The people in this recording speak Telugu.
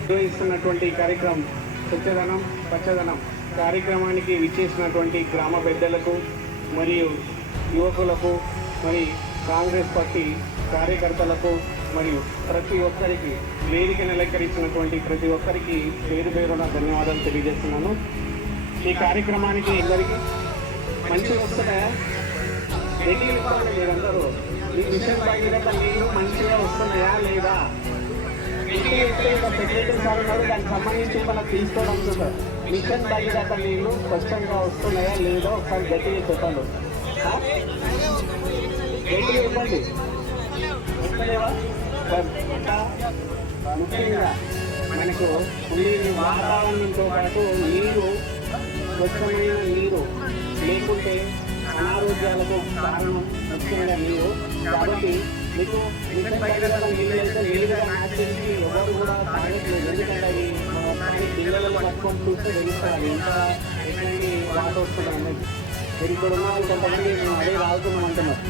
నిర్వహిస్తున్నటువంటి కార్యక్రమం స్వచ్ఛదనం పచ్చదనం కార్యక్రమానికి విచ్చేసినటువంటి గ్రామ పెద్దలకు మరియు యువకులకు మరి కాంగ్రెస్ పార్టీ కార్యకర్తలకు మరియు ప్రతి ఒక్కరికి వేదిక నిలకరించినటువంటి ప్రతి ఒక్కరికి పేరు పేరున ధన్యవాదాలు తెలియజేస్తున్నాను. ఈ కార్యక్రమానికి అందరికీ మంచిగా వస్తున్నాయా రెడీ మీరందరూ ఈ మిషన్ భగీరథ నీరు మంచిగా వస్తున్నాయా లేదా? సెక్రటరీ సార్ ఉన్నారు. దానికి సంబంధించి మనకు తీసుకోవడం సార్ మిషన్ భగీరథ స్పష్టంగా వస్తున్నాయా లేదా? ఒకసారి గట్టిగా చెప్పండి. గట్టిగా ఇవ్వండి ముఖ్యంగా మనకు ఉండే వాతావరణంతో పాటు నీరు స్వచ్ఛమైన నీరు లేకుంటే అనారోగ్యాలకు కారణం ముఖ్యమైన నీరు కాబట్టి మీకు మిషన్ భగీరథ నీళ్ళు అయితే నీళ్ళుగా మ్యాచ్ చేసి ఎవరు కూడా తాగట్లేదు ఎందుకంటే అవి ఒకసారి పిల్లలు పట్టుకొని చూస్తే తెలుస్తుంది ఎంత ఎటువంటి వాటర్ వస్తుంది అనేది మీరు ఇక్కడ ఉన్న కొంతమంది మేము అదే తాగుతున్నాం అంటున్నారు.